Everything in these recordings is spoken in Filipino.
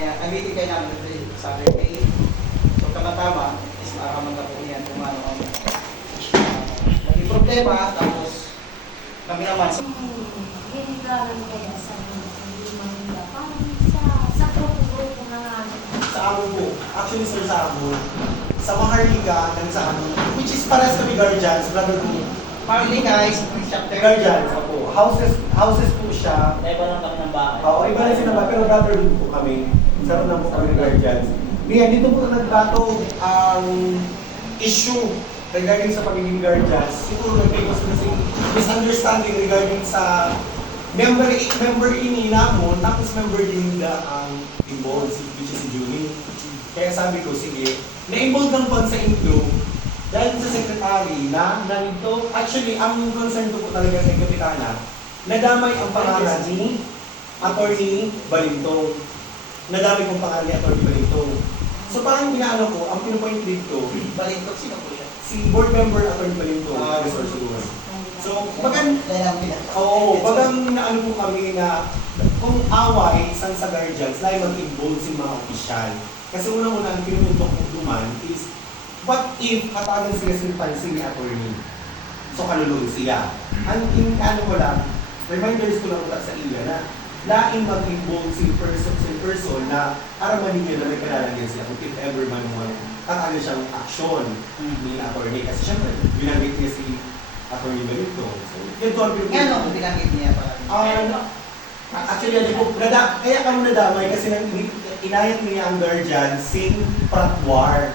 niya, ang meeting kayo namin sa Saturday. So tama-tama, is maaraman na po niyan kung ano ang naging problema, tapos kami naman sa... Hinigaran kaya sa hindi Manila, parang sa grupo-grupo na namin. Sa amo po. Actually, sir, sa amo. Sa Maharlika, sa ano, which is pares kami guardians, brother po. Finally guys, chapter Guardians, po. Houses po siya. Iba lang kami ng bahay. Oo, iba na sila, pero brotherhood po kami. Isa lang po kami guardians. Ngayon, dito po nagbato ang issue regarding sa pagiging guardians. Siguro nagkaroon sila ng misunderstanding regarding sa member ini namon, tapos member din nila ang involved, which is si Julie. Kaya sabi ko, sige, na-involved lang po sa intro dahil sa secretary na nandito. Actually, ang concern ko po talaga sa kapitana, nadamay ang pangalan ni Attorney Balintong. Nadamay kong pangalan ni Attorney Balintong. So parang ginaano ko, ang pinupoint dito, Balintok, sino po yan? si board member Attorney Balintong, resource woman. So, bagang naano po kami na kung away, isang sa guardians, lahat mag-involve si mga opisyal. Kasi unang-una ang pinupuntok ko duman is, what if katagan sila sinpansin ni attorney? So, kalulong siya. Ano ko lang, reminders ko lang sa iya na laing mag-involve si person na para manigyan na may kalalagyan sila kung if ever man katagan siyang aksyon ni attorney. Kasi syempre, binanggit niya si attorney Balito. So, yun to ang Ano ang binanggit niya pa? actually, kaya kami nadamay kasi inayat niya ang guardian sing pratwar.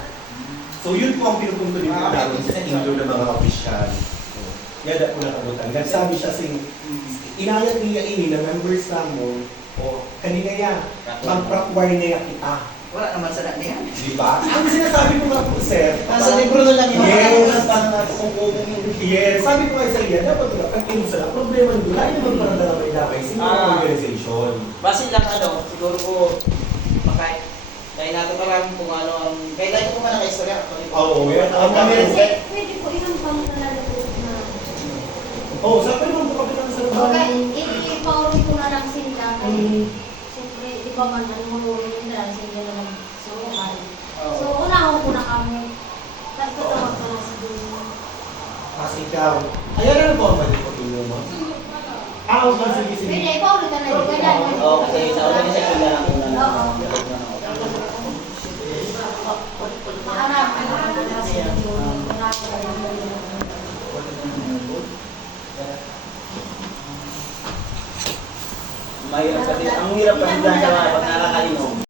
So yun po ang pinupunto din po namin sa indo ng mga opisyal. Yada po nakabutan. Sabi siya sing, inayat niya ini na members namon, o kanina yan, mag-pratwar niya kita. Wala naman sa daan niya. Di ba? Ang sinasabi ko nga po, sir, Nasa libro na lang yun. Yes. Yes. Sabi ko nga sa iya, dapat nga, pag kinusala, problema nyo, lahat naman para damay-damay sa mga organization. Base lang siguro po, dahil nato pa lang kung ano ang... Kailan ko pa naka-istorya actually. Oo, yan. Pwede po ilang bang nalalagod na. Oo, sabi naman po kami ng sa Okay, i-pauli ko na lang sila. Siyempre, di ba man, ang mahuwi nila, sila naman suruhan. So, unahon ko na kami. Nagtatawag ko na sa dulo. Kasi ikaw, ayan na po ang pwede po tulong mo. Sige. Pwede, ipauli ka na yung ganyan. Oo, kasi sa organization na lang muna. Oo.